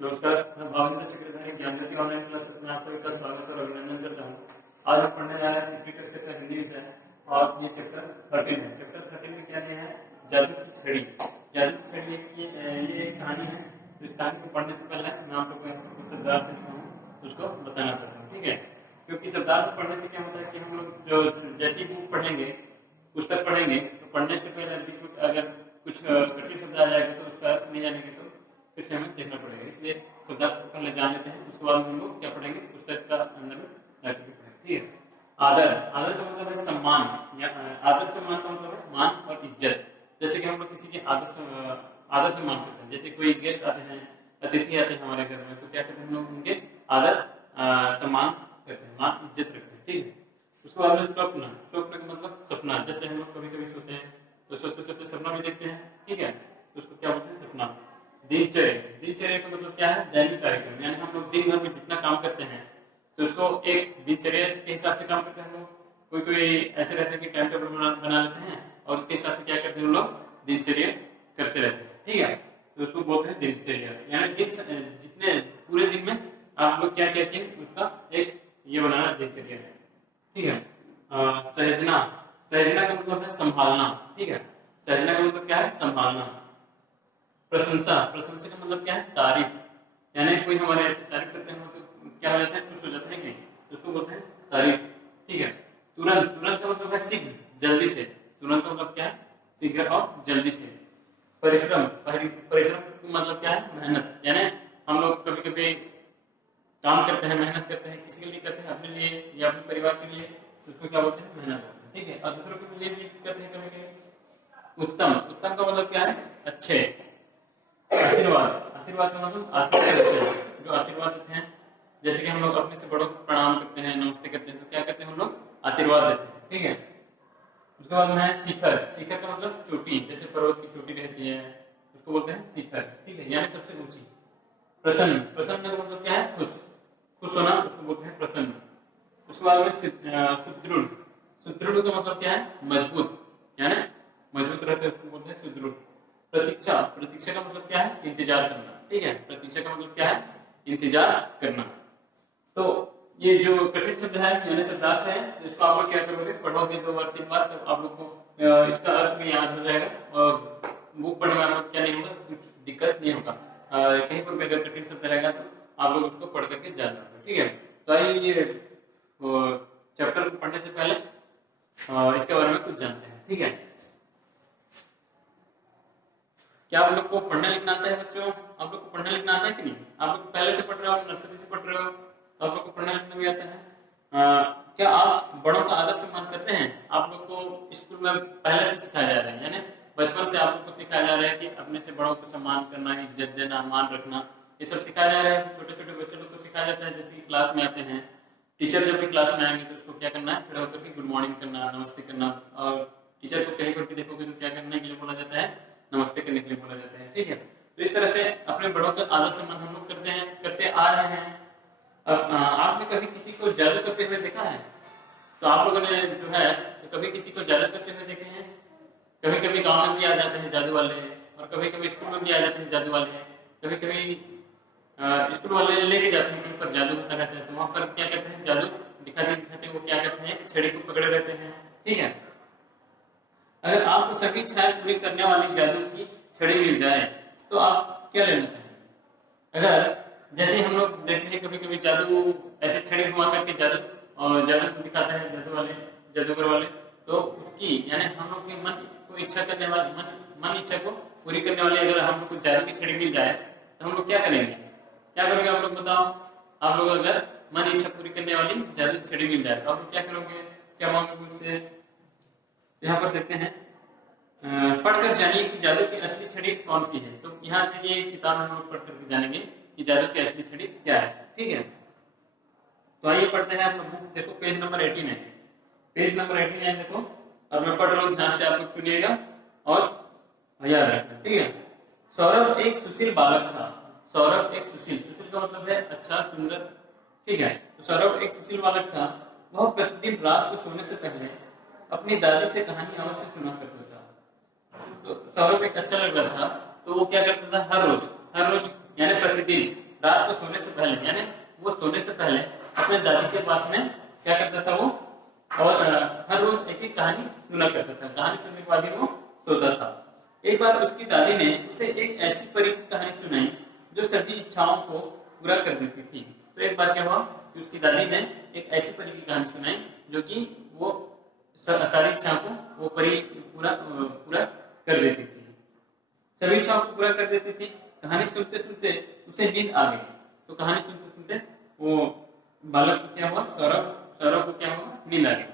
नमस्कार, मैं भाविंद्र चक्रधारी Gyanjyoti online classes में आप सभी का स्वागत और अभिनंदन करता हूँ। आज हम पढ़ने जा रहे हैं तीसरी कक्षा का हिंदी विषय और ये चैप्टर 13 है। चैप्टर 13 में क्या दिया है? जादू की छड़ी। जादू की छड़ी ये एक कहानी है। तो इस कहानी को पढ़ने से पहले मैं आप लोग को कुछ शब्दार्थ लिखा हूँ उसको बताना चाहता हूँ, ठीक है? क्योंकि शब्दार्थ पढ़ने से क्या होता है कि हम लोग जो जैसी बुक पढ़ेंगे, पुस्तक पढ़ेंगे, तो पढ़ने से पहले अगर कुछ कठिन शब्द आ जाएगा तो उसका अर्थ नहीं जानेंगे तो फिर से हमें देखना पड़ेगा। इसलिए शब्दार्थ को पहले जान लेते हैं, उसके बाद हम लोग क्या पढ़ेंगे, पुस्तक का अंदर में जाके पढ़ेंगे, ठीक है? आदर, आदर का मतलब है सम्मान। आदर सम्मान का मतलब है मान और इज्जत। जैसे कि हम लोग किसी के आदर सम्मान करते हैं। जैसे कोई गेस्ट आते हैं, अतिथि आते हैं हमारे घर में, तो क्या करते हैं हम लोग उनके आदर सम्मान करते हैं, मान इज्जत रखते हैं, ठीक है? उसके बाद में स्वप्न। स्वप्न का मतलब सपना। जैसे हम लोग कभी कभी सोते हैं तो सोते सोते सपना भी देखते हैं, ठीक है? तो उसको क्या बोलते हैं? सपना। दिनचर्या, दिनचर्या का मतलब क्या है? दैनिक कार्यक्रम। यानी हम लोग दिन भर में जितना काम करते हैं तो उसको एक दिनचर्या के हिसाब से काम करते हैं हम लोग। कोई कोई ऐसे रहते हैं कि टाइम टेबल बना लेते हैं और उसके हिसाब से क्या करते हैं हम लोग? दिनचर्या करते रहते हैं, ठीक है? तो उसको बोलते हैं दिनचर्या। यानी जितने पूरे दिन में आप लोग क्या क्या किए उसका एक ये बनाना दिनचर्या है, ठीक है? सहजना, सहजना का मतलब है संभालना, ठीक है? सहजना का मतलब क्या है? संभालना। प्रशंसा, प्रशंसा का मतलब क्या है? तारीफ। यानी कोई हमारे ऐसे तारीफ करते हैं तो क्या हो जाता है? खुश हो जाते हैं कि नहीं? उसको बोलते हैं तारीफ, ठीक है? तुरंत, तुरंत का मतलब है शीघ्र, जल्दी से। तुरंत का मतलब क्या है? शीघ्र और जल्दी से। परिश्रम, परिश्रम का मतलब क्या है? मेहनत। यानी हम लोग कभी कभी काम करते हैं, मेहनत करते हैं, किसी के लिए करते हैं, अपने लिए या अपने परिवार के लिए, उसको क्या बोलते हैं? मेहनत करते हैं, ठीक है? और दूसरों के लिए भी करते हैं कभी कभी। उत्तम, उत्तम का मतलब क्या है? अच्छे। आशीर्वाद, आशीर्वाद का मतलब आशीर्वाद देते हैं, जो आशीर्वाद देते हैं। जैसे कि हम लोग अपने से बड़ों को प्रणाम करते हैं, नमस्ते करते हैं, तो क्या करते हैं हम लोग? आशीर्वाद देते हैं, ठीक है? उसके बाद में है शिखर। शिखर का मतलब चोटी। जैसे पर्वत की चोटी रहती है उसको बोलते हैं शिखर, ठीक है? यानी सबसे ऊंची। प्रसन्न, प्रसन्न का मतलब क्या है? खुश, खुश होना, उसको बोलते हैं प्रसन्न। उसके बाद में सुदृढ़, सुदृढ़ का मतलब क्या है? मजबूत। यानी मजबूत रहते हैं उसको बोलते हैं सुदृढ़। प्रतीक्षा, प्रतीक्षा का मतलब क्या है? इंतजार करना, ठीक है? प्रतीक्षा का मतलब क्या है? इंतजार करना। तो ये जो कठिन शब्द है यानी शब्दार्थ है, इसको आप लोग क्या करोगे? पढ़ोगे 2 बार 3 बार, तब आप लोग को इसका अर्थ भी याद हो जाएगा और बुक पढ़ने में आप लोग क्या नहीं होगा? कुछ दिक्कत नहीं होगा। कहीं पर भी अगर कठिन शब्द रहेगा तो आप लोग उसको पढ़ करके जान लोगे, ठीक है? तो आइए ये चैप्टर को पढ़ने से पहले इसके बारे में कुछ जानते हैं, ठीक है? क्या आप लोग को पढ़ना लिखना आता है बच्चों? आप लोग को पढ़ना लिखना आता है कि नहीं? आप लोग पहले से पढ़ रहे हो, नर्सरी से पढ़ रहे हो, तो आप लोग को पढ़ना लिखना भी आता है। क्या आप बड़ों का आदर सम्मान करते हैं? आप लोग को स्कूल में पहले से सिखाया जा रहा है, यानी बचपन से आप लोग को सिखाया जा रहा है कि अपने से बड़ों को सम्मान करना, इज्जत देना, मान रखना, ये सब सिखाया जा रहा है। छोटे छोटे बच्चे लोग को सिखाया जाता है। जैसे क्लास में आते हैं, टीचर जब भी क्लास में आएंगे तो उसको क्या करना है? खड़े होकर के गुड मॉर्निंग करना, नमस्ते करना। और टीचर को कहीं पर भी देखोगे तो क्या करने के लिए बोला जाता है? नमस्ते करने के लिए बोला जाता है, ठीक है? तो इस तरह से अपने बड़ों का आदर सम्मान हम लोग करते हैं, करते आ रहे हैं। अब आपने कभी किसी को जादू करते हुए देखा है? तो आप लोगों ने जो है तो कभी किसी को जादू करते हुए देखे हैं? कभी कभी गांव में भी आ जाते हैं जादू वाले, और कभी कभी स्कूल में भी आ जाते हैं जादू वाले। कभी कभी स्कूल वाले लेके जाते हैं कहीं पर, जादू होता रहता है, तो वहां पर क्या करते हैं? जादू दिखाते हैं। वो क्या करते हैं? छड़ी को पकड़े रहते हैं, ठीक है? अगर आपको सभी इच्छाएं पूरी करने वाली जादू की छड़ी मिल जाए तो आप क्या लेना चाहेंगे? अगर जैसे हम लोग देखते हैं कभी कभी जादू ऐसे छड़ी घुमा करके जादू दिखाते हैं जादूगर वाले, तो उसकी यानी हम लोग के मन को इच्छा करने वाली मन इच्छा को पूरी करने वाली अगर हम लोग को जादू की छड़ी मिल जाए तो हम लोग क्या करेंगे? क्या करोगे आप लोग बताओ? आप लोग अगर मन इच्छा पूरी करने वाली जादू की छड़ी मिल जाए तो आप लोग क्या करोगे? क्या मांगोगे मुझसे? यहाँ पर देखते हैं, पढ़कर जानिए कि जादू की असली छड़ी कौन सी है। तो यहाँ से ये किताब हम लोग पढ़ करके जानेंगे कि जादू की असली छड़ी क्या है, ठीक है? तो आइए पढ़ते हैं। आप लोग देखो पेज नंबर 18 है, पेज नंबर 18 है, देखो। अब मैं पढ़ रहा हूँ, ध्यान से आप लोग सुनिएगा और याद रखना, ठीक है? सौरभ एक सुशील बालक था। सौरभ एक सुशील, सुशील का मतलब है अच्छा, सुंदर, ठीक है? तो सौरभ एक सुशील बालक था। वह प्रतिदिन रात को सोने से पहले अपनी दादी से कहानी अवश्य सुना करता था। तो सौरभ एक अच्छा लड़का था, तो वो क्या करता था? हर रोज यानी प्रतिदिन रात को सोने से पहले, यानी वो सोने से पहले अपने दादी के पास में क्या करता था वो, और हर रोज एक एक कहानी सुना करता था। कहानी सुनने के बाद ही वो सोता था। एक बार उसकी दादी ने उसे एक ऐसी परी की कहानी सुनाई जो सभी इच्छाओं को पूरा कर देती थी। तो एक बार क्या हुआ कि उसकी दादी ने एक ऐसी परी की कहानी सुनाई जो कि वो सारी इच्छाओं को वो परी पूरा पूरा कर देती थी, सभी इच्छाओं को पूरा कर देती थी। कहानी सुनते सुनते उसे नींद आ गई। तो कहानी सुनते सुनते वो बालक को क्या हुआ, सौरभ को क्या हुआ, नींद आ गई।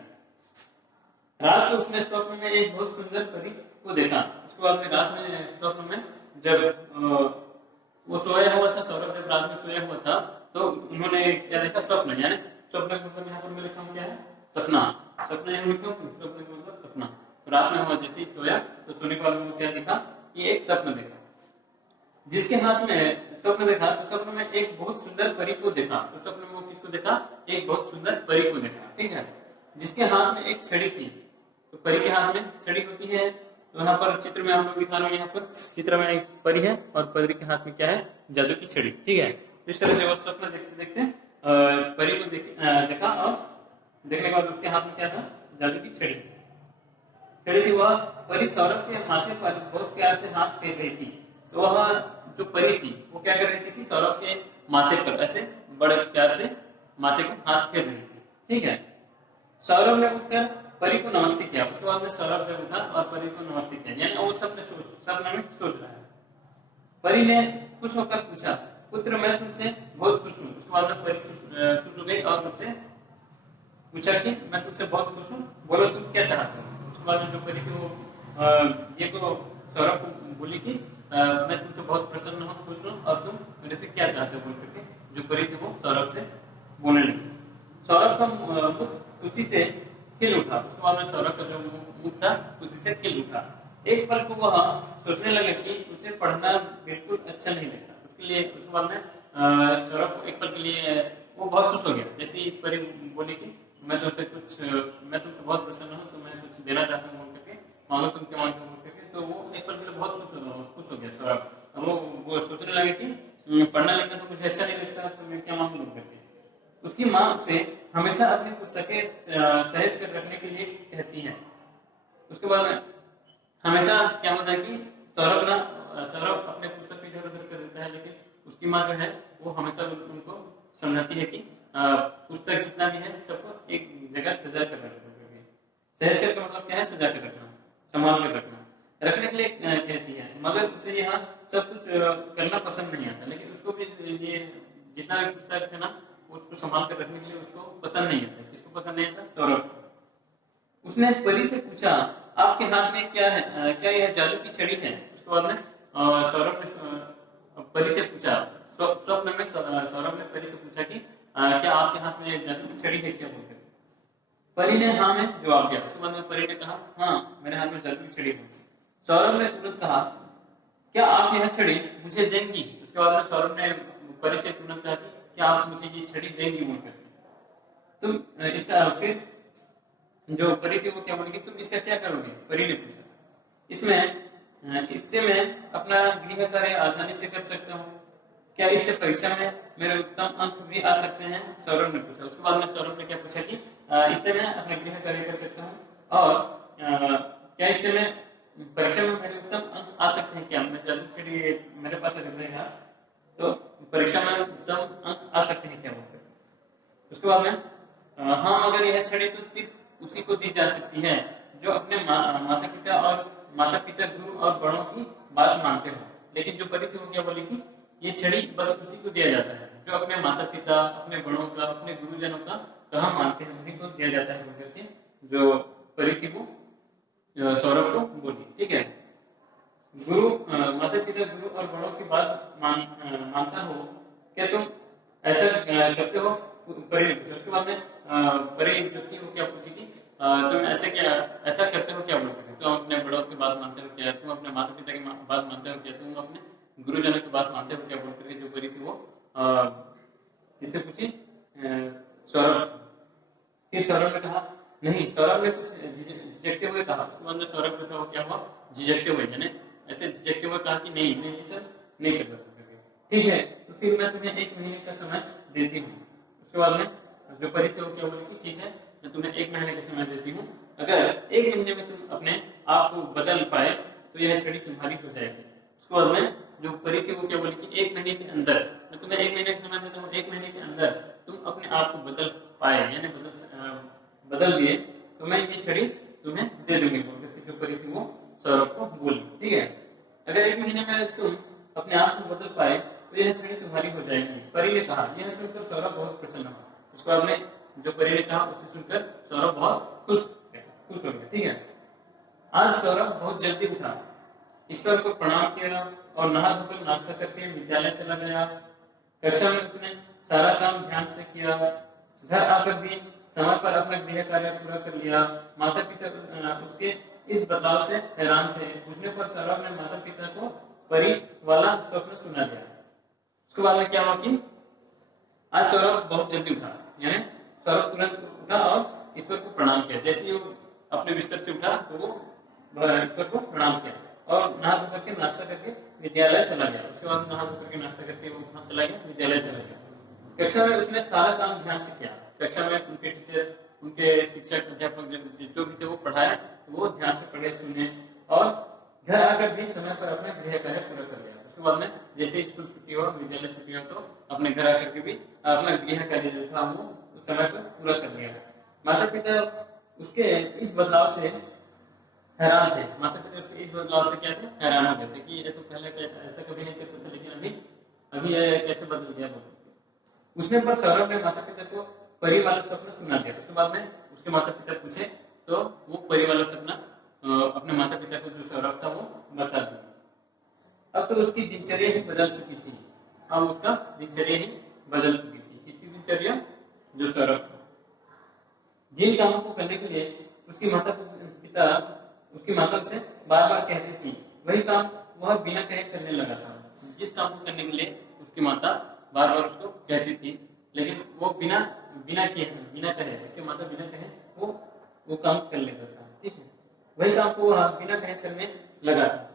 रात को उसने स्वप्न में एक बहुत सुंदर परी को देखा। उसके बाद में रात में स्वप्न में जब वो सोया हुआ था, सौरभ जब रात में सोया हुआ था तो उन्होंने क्या देखा, स्वप्न, यानी स्वप्न का मतलब यहाँ पर मैं लिखा हूँ क्या है, सपना। सपना यहाँ लिखा हूँ, स्वप्न का मतलब सपना। तो रात में हुआ, जैसे ही सोया तो सोने के बाद में क्या देखा, ये एक स्वप्न देखा। जिसके हाथ में स्वप्न देखा, तो स्वप्न में एक बहुत सुंदर परी को देखा। तो स्वप्न में वो किसको देखा, एक बहुत सुंदर परी को देखा, ठीक है, जिसके हाथ में एक छड़ी थी। तो परी के हाथ में छड़ी होती है। तो यहाँ पर चित्र में हम लोग दिखा रहे हैं, यहाँ पर चित्र में एक परी है और परी के हाथ में क्या है, जादू की छड़ी, ठीक है। इस तरह से वो स्वप्न देखते देखते परी को देखा और देखने के बाद उसके हाथ में क्या था, जादू की छड़ी थी। वह परी सौरभ के माथे पर बहुत प्यार से हाथ फेर रही थी। तो वह जो परी थी वो क्या कर रही थी कि सौरभ के माथे पर ऐसे बड़े प्यार से माथे को हाथ फेर रही थी, ठीक है। सौरभ ने उठकर परी को नमस्ते किया। उसके बाद में सौरभ ने उठा और परी को नमस्ते किया, यानी वो सपने में सोच रहा है। परी ने खुश होकर पूछा, पुत्र मैं तुमसे बहुत खुश हूँ। उसके बाद में परी खुश हो गई और मुझसे पूछा कि मैं तुमसे बहुत खुश हूँ, बोलो तुम क्या चाहते हो। उसके बाद में जो परी थी वो ये को सौरभ को बोली कि मैं तुमसे बहुत प्रसन्न हूँ, खुश हूँ, और तुम मेरे से क्या चाहते हो बोल करके जो परी थी वो सौरभ से बोलने लगी। सौरभ का मुख खुशी से खिल उठा। उसके बाद में सौरभ का जो मुख था खुशी से खिल उठा। एक पल को वह सोचने लगे कि उसे पढ़ना बिल्कुल अच्छा नहीं लगता। उसके लिए उसके बाद में सौरभ को एक पल के लिए वो बहुत खुश हो गया। जैसे ही परी बोली कि मैं तुमसे बहुत प्रसन्न हूँ, तो मैं कुछ देना चाहता हूँ बोल करके, मांगो तुम क्या मांगते हो बोल करके, तो वो एक पल के लिए बहुत खुश हो गया सौरभ। वो सोचने लगे कि पढ़ना लिखना तो मुझे अच्छा नहीं लगता, तो मैं क्या मांगू बोल करके। उसकी माँ उसे हमेशा अपनी पुस्तकें सहेज कर रखने के लिए कहती है। उसके बाद में हमेशा क्या होता है कि सौरभ अपने पुस्तक की इधर उधर कर देता है, लेकिन उसकी माँ जो है वो हमेशा उनको समझाती है कि पुस्तक जितना भी है सबको एक जगह सजा कर रखना। सहेज कर का मतलब क्या है, सजा कर रखना, संभाल कर रखना, रखने के लिए कहती है। मगर उसे यहाँ सब कुछ करना पसंद नहीं आता, लेकिन उसको भी ये जितना भी पुस्तक है ना उसको संभाल कर रखने के लिए उसको पसंद नहीं आता। किसको पसंद नहीं आता, सौरभ को। उसने परी से पूछा, आपके हाथ में क्या है, क्या यह जादू की छड़ी है। उसके बाद में सौरभ ने परी से पूछा, स्वप्न में सौरभ ने परी से पूछा कि क्या आपके हाथ में जादू की छड़ी है क्या बोलकर। परी ने हाँ में जवाब दिया। उसके बाद में परी ने कहा, हाँ मेरे हाथ में जादू की छड़ी है। सौरभ ने तुरंत कहा, क्या आप यह छड़ी मुझे देंगी। उसके बाद में सौरभ ने परी से तुरंत कहा, क्या आप मुझे ये छड़ी देंगी बोलकर। तुम इसका, फिर जो परी थी वो क्या बोलेगी, तुम इसका क्या करोगे, परी ने पूछा। इससे मैं अपना गृह कार्य आसानी से कर सकता हूँ, क्या इससे परीक्षा में मेरे उत्तम अंक भी आ सकते हैं, सौरभ ने पूछा। उसके बाद में सौरभ ने क्या पूछा कि इससे मैं अपना गृह कार्य कर सकता हूँ, और क्या इससे मैं परीक्षा में मेरे उत्तम अंक आ सकते हैं, क्या मैं जादू छड़ी मेरे पास रहेगा तो परीक्षा में उत्तम अंक आ सकते हैं क्या बोलकर। उसके बाद में हाँ मगर यह छड़ी तो सिर्फ उसी को दी जा सकती है जो अपने माता पिता गुरु और बड़ों की बात मानते हो। लेकिन जो परी थी वो क्या बोली कि ये छड़ी बस उसी को दिया जाता है जो अपने माता पिता, अपने बड़ों का, अपने गुरुजनों का कहा मानते हैं, उन्हीं को दिया जाता है बोल करके जो परी थी वो सौरभ को बोली, ठीक है। गुरु माता पिता, गुरु और बड़ों की बात मानता हो, क्या तुम ऐसा करते हो, परी ने पूछा। उसके बाद में परी जो थी वो क्या पूछी कि तुम ऐसा करते हो क्या बोल करके, तुम अपने बड़ों की बात मानते हो क्या, तुम अपने माता पिता की बात मानते हो क्या, तुम अपने गुरुजनों की बात मानते हो क्या बोल करके जो परी थी वो इससे पूछी सौरभ से। फिर सौरभ ने कहा नहीं, सौरभ ने कुछ झिझकते हुए कहा। उसके बाद में सौरभ पूछा वो क्या हुआ, झिझकते हुए, यानी ऐसे झिझकते हुए कहा कि नहीं मैं ये सब नहीं कर सकता, ठीक है। तो फिर मैं तुम्हें 1 महीने का समय देती हूँ। उसके बाद में जो परी थे वो क्या बोले कि ठीक है मैं तुम्हें 1 महीने का समय देती हूँ, अगर 1 महीने में तुम अपने आप को बदल पाए तो यह छड़ी तुम्हारी हो जाएगी। उसके बाद में जो परी थी वो क्या बोली कि 1 महीने के अंदर मैं तुम्हें 1 महीने का समय देता हूँ, 1 महीने के अंदर तुम अपने आप को बदल पाए यानी बदल दिए तो मैं ये छड़ी तुम्हें दे दूंगी बोल करके जो परी थी वो सौरभ को बोली। ठीक है, अगर 1 महीने में तुम अपने आप को बदल पाए तो यह छड़ी तुम्हारी हो जाएगी, परी ने कहा। यह सुनकर सौरभ बहुत प्रसन्न हुआ। उसके बाद में जो परी ने कहा उसे सुनकर सौरभ बहुत खुश हो गया। ठीक है, आज सौरभ बहुत जल्दी उठा, ईश्वर को प्रणाम किया और नहा धोकर नाश्ता करके विद्यालय चला गया। कक्षा में उसने सारा काम ध्यान से किया, घर आकर भी समय पर अपना गृह कार्य पूरा कर लिया। माता पिता उसके इस बदलाव से हैरान थे। पूछने पर सौरभ ने माता पिता को परी वाला स्वप्न सुना दिया। उसके बाद में क्या हुआ कि आज सौरभ बहुत जल्दी उठा, यानी सौरभ तुरंत उठा और ईश्वर को प्रणाम किया। जैसे ही वो अपने बिस्तर से उठा तो वो ईश्वर को प्रणाम किया और नहा धो करके नाश्ता करके विद्यालय चला गया। उसके बाद नहा धो करके नाश्ता करके वो कहाँ चला गया, विद्यालय चला गया। कक्षा में उसने सारा काम ध्यान से किया। कक्षा में उनके टीचर, उनके शिक्षक, अध्यापक जो भी थे वो पढ़ाया तो वो ध्यान से पढ़े सुने और घर आकर भी समय पर अपना गृह कार्य पूरा कर लिया। उसके बाद में जैसे ही स्कूल छुट्टी हुआ, विद्यालय छुट्टी हुआ तो अपने घर आकर के भी अपना गृह कार्य जो था वो समय पर पूरा कर लिया। माता पिता उसके इस बदलाव से हैरान थे। माता पिता उसके इस बदलाव से क्या थे, हैरान हो गए थे कि ये तो पहले ऐसा कभी नहीं करते थे लेकिन अभी ये कैसे बदल गया। पूछने पर सौरभ ने माता पिता को परी वाला सपना सुना दिया। उसके बाद में उसके माता पिता पूछे तो वो परी वाला सपना अपने माता पिता को जो सौरभ था वो बता दिया। अब तो उसकी दिनचर्या ही बदल चुकी थी। अब उसका दिनचर्या ही बदल चुकी थी। किसकी दिनचर्या, जो सौरभ था। जिन कामों को करने के लिए उसकी माता पिता उसकी माता से बार बार कहती थी वही काम वह बिना कहे करने लगा था। जिस काम को करने के लिए उसकी माता बार बार उसको कहती थी लेकिन वो बिना कहे उसके माता बिना कहे वो काम कर लेता था। ठीक है, वही काम को वह बिना कहे करने लगा था।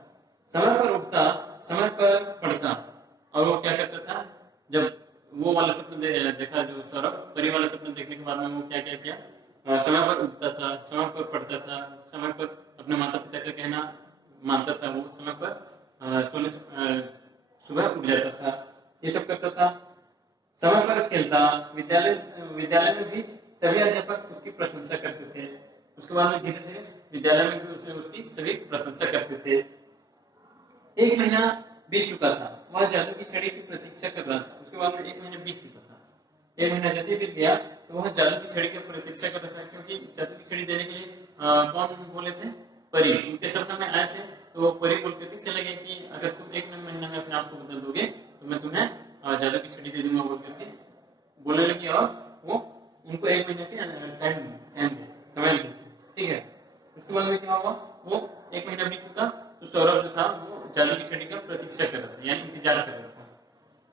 समय पर उठता, समय पर पढ़ता और वो क्या करता था, जब वो वाला सपना देखा जो सौरभ, परी वाला सपना देखने के बाद में वो क्या क्या किया, समय पर उठता था, समय पर पढ़ता था, समय पर अपने माता पिता का कहना मानता था, वो समय पर सोने सुबह उठ जाता था, ये सब करता था। समय पर खेलता। विद्यालय में भी सभी अध्यापक उसकी प्रशंसा करते थे। उसके बाद में धीरे धीरे विद्यालय में भी उसकी सभी प्रशंसा करते थे। 1 महीना बीत चुका था, वह जादू की छड़ी की प्रतीक्षा कर रहा था। उसके बाद में 1 महीना बीत चुका था। 1 महीना जैसे ही बीत गया तो वह जादू की छड़ी की प्रतीक्षा कर रहा था, क्योंकि जादू की छड़ी देने के लिए कौन बोले थे, परी। उनके सपने में आए थे तो वो परी बोल करके चले गए कि अगर तुम 1 महीना में अपने आप को बदल दोगे तो मैं तुम्हें जादू की छड़ी दे दूंगा बोल करके बोलने लगी और वो उनको 1 महीने के समय लगे। ठीक है, उसके बाद में क्या हुआ, वो 1 महीना बीत चुका तो सौरभ जो था वो जादू की छड़ी का प्रतीक्षा कर रहा था, यानी इंतजार कर रहा था।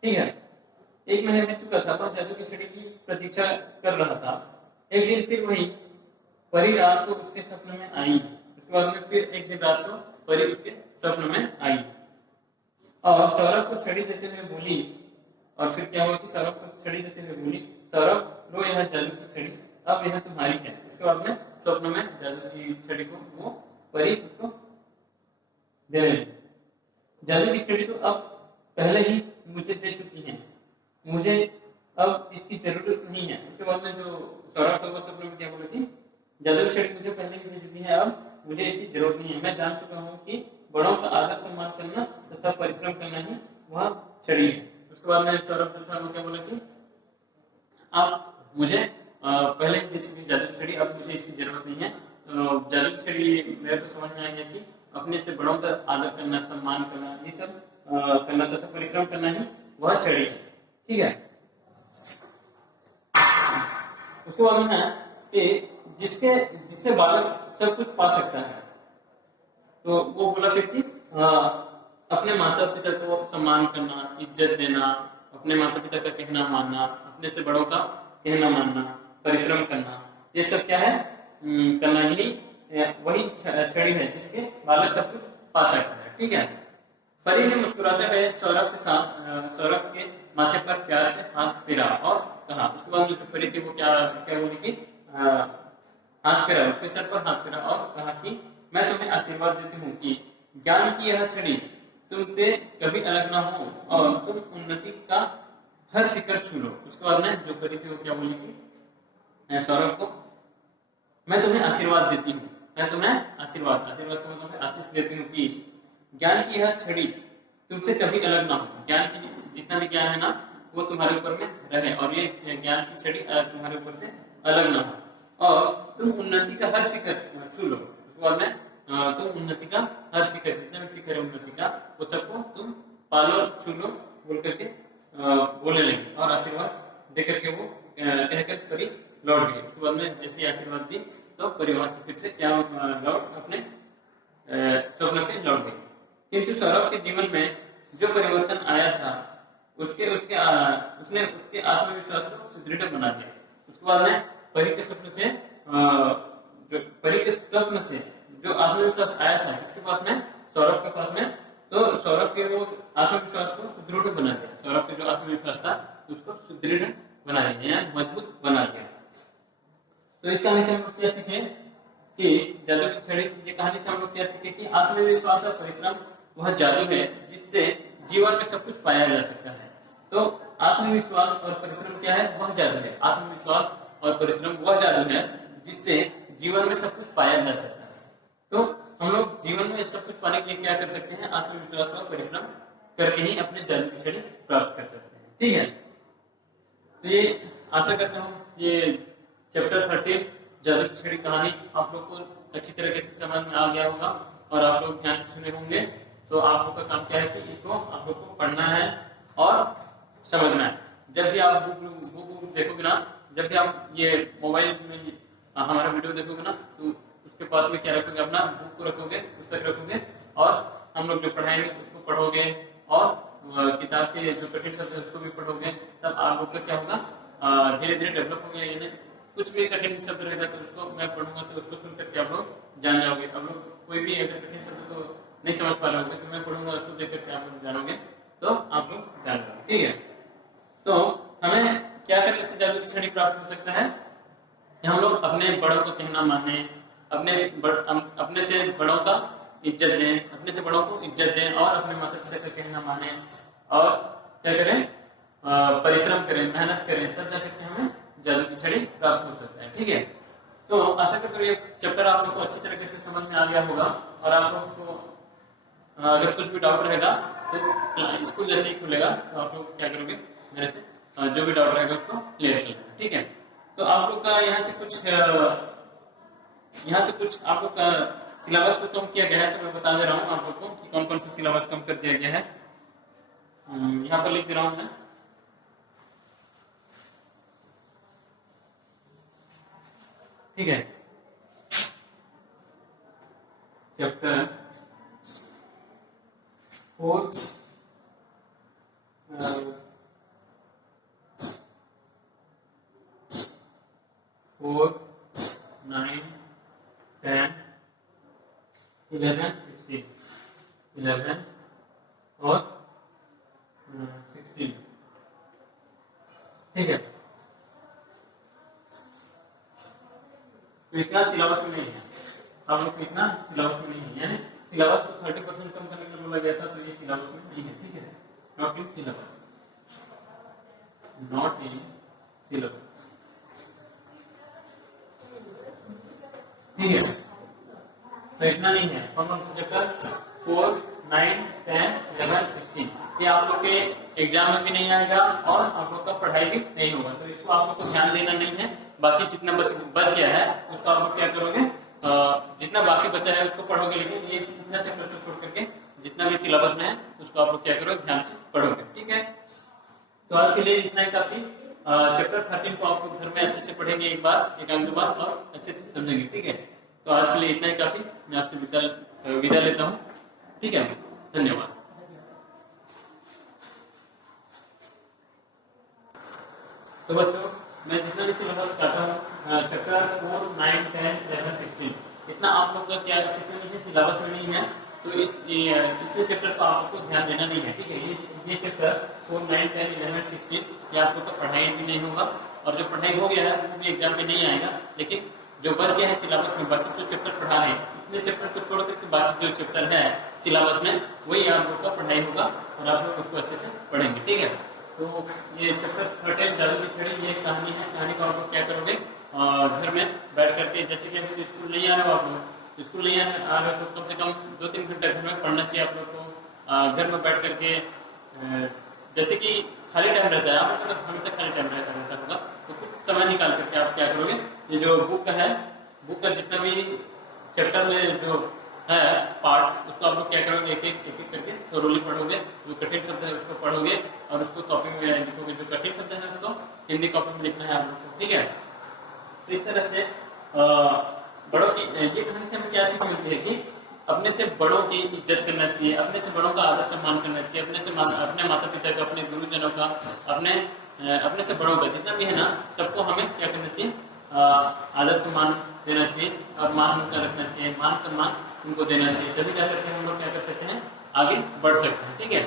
ठीक है, 1 महीना बीत चुका था, वह जादू की छड़ी की प्रतीक्षा कर रहा था। एक दिन फिर वही परी रात को उसके सपने में आई। उसके बाद में फिर एक दिन रात को परी उसके स्वप्न में आई और सौरभ को छड़ी देते हुए बोली। और फिर क्या हुआ कि सौरभ को छड़ी देते हुए बोली, सौरभ लो यह जादू की छड़ी, अब यह तुम्हारी है। उसके बाद में स्वप्न में जादू की छड़ी को वो परी उसको देने लगी। जादू की छड़ी तो अब पहले ही मुझे दे चुकी है, मुझे अब इसकी जरूरत नहीं है। उसके बाद में जो सौरभ का वो स्वप्न में क्या बोला कि जादू की छड़ी मुझे पहले ही दे चुकी है, अब मुझे इसकी जरूरत नहीं है। मैं जान चुका हूँ कि बड़ों का आदर सम्मान करना तथा परिश्रम करना ही वह छड़ी है। उसके बाद में सौरभ जो था वो क्या बोला कि आप मुझे पहले ही दे चुकी जादू की छड़ी, अब मुझे इसकी जरूरत नहीं है। जादू की छड़ी मेरे को समझ में आ गया कि अपने से बड़ों का आदर करना, सम्मान करना, ये सब करना तथा परिश्रम करना ही वह छड़ी है। ठीक है, उसके बाद में है कि जिससे बालक सब कुछ पा सकता है, तो वो बोला फिर कि अपने माता पिता को सम्मान करना, इज्जत देना, अपने माता पिता का कहना मानना, अपने से बड़ों का कहना मानना, परिश्रम करना, ये सब क्या है, करना ही वही छड़ी है जिसके बालक सब कुछ पा सकता है। ठीक है, परी ने मुस्कुराते हुए सौरभ के माथे पर प्यार से हाथ फेरा और कहा। उसके बाद जो परी थी वो क्या क्या बोली कि हाथ फेरा, उसके सर पर हाथ फेरा और कहा कि मैं तुम्हें आशीर्वाद देती हूँ कि ज्ञान की यह छड़ी तुमसे कभी अलग ना हो और तुम उन्नति का हर शिखर छू लो। उसके बाद में जो परी थी वो क्या बोली कि सौरभ को मैं तुम्हें आशीर्वाद देती हूँ, मैं तुम्हें आशीर्वाद को मैं तुम्हें आशीष देती हूँ कि ज्ञान की यह छड़ी तुमसे कभी अलग ना हो। ज्ञान की जितना भी ज्ञान है ना वो तुम्हारे ऊपर में रहे और ये ज्ञान की छड़ी तुम्हारे ऊपर से अलग ना हो और तुम उन्नति का हर शिखर छू लो। उसके बाद में तुम उन्नति का हर शिखर, जितना भी शिखर है उन्नति का, वो सबको तुम पालो छू लो बोल करके बोलने लगी और आशीर्वाद दे करके वो कहकर परी लौट गई। उसके बाद में जैसे आशीर्वाद दी तो परी वहां से फिर से क्या लौट अपने स्वप्न से लौट गई। किंतु सौरभ के जीवन में जो परिवर्तन आया था उसने उसके आत्मविश्वास को सुदृढ़ बना दिया। उसके बाद में परी के स्वप्न से जो आत्मविश्वास आया था किसके पास में, सौरभ के पास में, तो सौरभ के वो आत्मविश्वास को सुदृढ़ बना दिया। सौरभ के जो आत्मविश्वास था उसको सुदृढ़ बना दिया, मजबूत बना दिया। तो इस कहानी से हम लोग क्या सीखे कि जादू की छड़ी, ये कहानी से हम लोग क्या सीखे कि आत्मविश्वास और परिश्रम वह जादू है जिससे जीवन में सब कुछ पाया जा सकता है। तो आत्मविश्वास और परिश्रम क्या है, वह जादू है। आत्मविश्वास और परिश्रम वह जादू है जिससे जीवन में सब कुछ पाया जा सकता है। तो हम लोग जीवन में सब कुछ पाने के लिए क्या कर सकते हैं, आत्मविश्वास और परिश्रम करके ही अपने जादू की छड़ी प्राप्त कर सकते हैं। ठीक है, तो ये आशा करता हूँ ये चैप्टर 13 जादू की छड़ी कहानी आप लोग को अच्छी तरीके से समझ में आ गया होगा और आप लोग ध्यान से सुने होंगे। तो आप लोग का काम क्या है कि इसको आप लोग को पढ़ना है और समझना है। जब भी आप बुक देखोगे ना, जब भी आप ये मोबाइल में हमारा वीडियो देखोगे ना, तो उसके पास में क्या रखोगे, अपना बुक को रखोगे, पुस्तक रखोगे और हम लोग जो पढ़ाएंगे उसको पढ़ोगे और किताब के जो कठिन शब्द है उसको भी पढ़ोगे। तब आप लोग का क्या होगा, धीरे धीरे डेवलप होंगे। यानी कुछ भी कठिन शब्द रहेगा तो उसको मैं पढ़ूंगा तो उसको सुन करके आप लोग जान जाओगे। आप लोग कोई भी अगर कठिन शब्द तो नहीं समझ पा रहे होगे तो मैं पढ़ूंगा, उसको देख करके आप लोग जानोगे तो आप लोग जान जाओगे। ठीक है, तो हमें क्या करने से जादू की छड़ी प्राप्त हो सकता है, हम लोग अपने बड़ों को कहना माने, अपने से बड़ों का इज्जत दें, अपने से बड़ों को इज्जत दें और अपने माता पिता का कहना माने और क्या करें, परिश्रम करें, मेहनत करें, तब जा सकते हमें जादू की छड़ी प्राप्त हो सकता है। ठीक है, तो आशा करता हूँ ये चैप्टर आप लोग को अच्छी तरीके से समझ में आ गया होगा और आप लोग को अगर कुछ भी डाउट रहेगा तो स्कूल जैसे ही खुलेगा तो आप लोग क्या करोगे, मेरे से जो भी डाउट रहेगा उसको क्लियर कर लेना। ठीक है, तो आप लोग का यहाँ से कुछ आप लोग का सिलेबस को कम किया गया है। तो मैं बता दे रहा हूँ आप लोग को कि कौन कौन सा सिलेबस कम कर दिया गया है। यहाँ पर लिख दे रहा हूँ मैं। ठीक है, चैप्टर 4 4 9 10 11 16 11 और 16। ठीक है, तो इतना सिलेबस में नहीं है, आप लोग इतना सिलेबस में नहीं है। यानी सिलेबस को 30% कम करने के लिए बोला गया था, तो ये सिलेबस में नहीं है। ठीक है, not in syllabus, not in syllabus. ठीक है, तो इतना नहीं है। चैप्टर 4 9 10 11 16 ये आप लोग के एग्जाम में भी नहीं आएगा और आप लोग का पढ़ाई भी नहीं होगा, तो इसको आप लोग को ध्यान देना नहीं है। बाकी जितना बच गया है उसको आप लोग क्या करोगे, जितना बाकी बचा है उसको पढ़ोगे, लेकिन ये इतना चैप्टर को छोड़ करके जितना भी सिलेबस में है उसको आप लोग क्या करोगे, ध्यान से पढ़ोगे। ठीक है, तो आज के लिए इतना ही काफी। चैप्टर 13 को आप लोग घर में अच्छे से पढ़ेंगे, एक आध बार और अच्छे से समझेंगे। ठीक है, तो आज के लिए इतना ही काफी। मैं आपसे विदा लेता हूँ। ठीक है, धन्यवाद। तो बच्चों, मैं जितना भी सिलेबस बताता हूँ चैप्टर 4 9 10 11 16 इतना आप लोग का क्या सिलेबस में नहीं है, तो इस चैप्टर को आपको ध्यान देना नहीं है, ठीक है। ये चैप्टर 4, 9, 10, 11, 16 ये आपको तो पढ़ाई भी नहीं होगा, और जो पढ़ाई हो गया है वो भी एग्जाम में नहीं आएगा, लेकिन जो बच गया है सिलेबस में, बाकी जो चैप्टर पढ़ा है इतने चैप्टर को छोड़ करके बाकी जो चैप्टर है सिलेबस में वही आप लोग का पढ़ाई होगा और आप लोग उसको अच्छे से पढ़ेंगे, ठीक है। तो ये चैप्टर 13 जादू की छड़ी ये कहानी है। कहानी को आप लोग क्या करोगे, घर में बैठ करके, जैसे कि अभी स्कूल नहीं आ रहे हो आप लोग, स्कूल नहीं आ रहे हो तो कम से कम 2-3 घंटे घर में पढ़ना चाहिए आप लोग को। घर में बैठ करके जैसे कि खाली टाइम रहता है, आप लोग हमेशा खाली टाइम रहता होगा, तो कुछ समय निकाल करके आप क्या करोगे, ये जो बुक है, बुक का जितना भी चैप्टर में जो है पार्ट, उसको आप लोग क्या करोगे, एक एक करके थोरोली पढ़ोगे, जो कठिन शब्द है उसको पढ़ोगे और उसको कॉपी में लिखोगे, जो कठिन शब्द है उसको हिंदी कॉपी में लिखना है आप लोग को, ठीक है। तो इस तरह से बड़ों की ये कहानी से हमें क्या सीख मिलती है कि अपने से बड़ों की इज्जत करना चाहिए, अपने से बड़ों का आदर सम्मान करना चाहिए, अपने माता पिता का, अपने गुरुजनों का, अपने से बड़ों का जितना भी है ना, सबको हमें क्या करना चाहिए, आदर सम्मान देना चाहिए और मान उनका रखना चाहिए, मान सम्मान उनको देना चाहिए, तभी क्या करके हम लोग क्या कर सकते हैं, आगे बढ़ सकते हैं, ठीक है।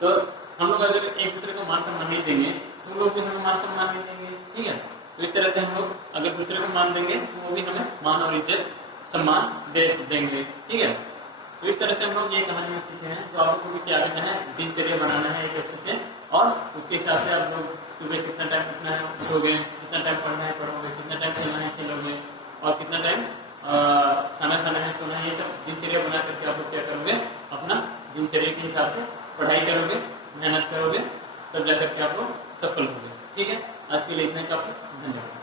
तो हम लोग अगर एक दूसरे को मान सम्मान नहीं देंगे तो लोग भी हमें मान सम्मान नहीं देंगे, ठीक है। तो इस तरह से हम लोग अगर दूसरे को मान देंगे तो वो भी हमें मान और इज्जत सम्मान दे देंगे, ठीक है। तो इस तरह से हम लोग ये कहानी में सीखे हैं। तो आप लोग को भी क्या करना है, दिनचर्या बनाना है एक अच्छे से, और उसके हिसाब से आप लोग सुबह कितना टाइम उठना है उठोगे, कितना टाइम पढ़ना है पढ़ोगे, कितना टाइम खेलना है खेलोगे, और कितना टाइम खाना खाना है सोना है, ये सब दिनचर्या बना करके आप लोग क्या करोगे, अपना दिनचर्या के हिसाब से पढ़ाई करोगे, मेहनत करोगे, तब जाकर के आप लोग सफल होंगे, ठीक है। आज के लिए इतना काफी, धन्यवाद।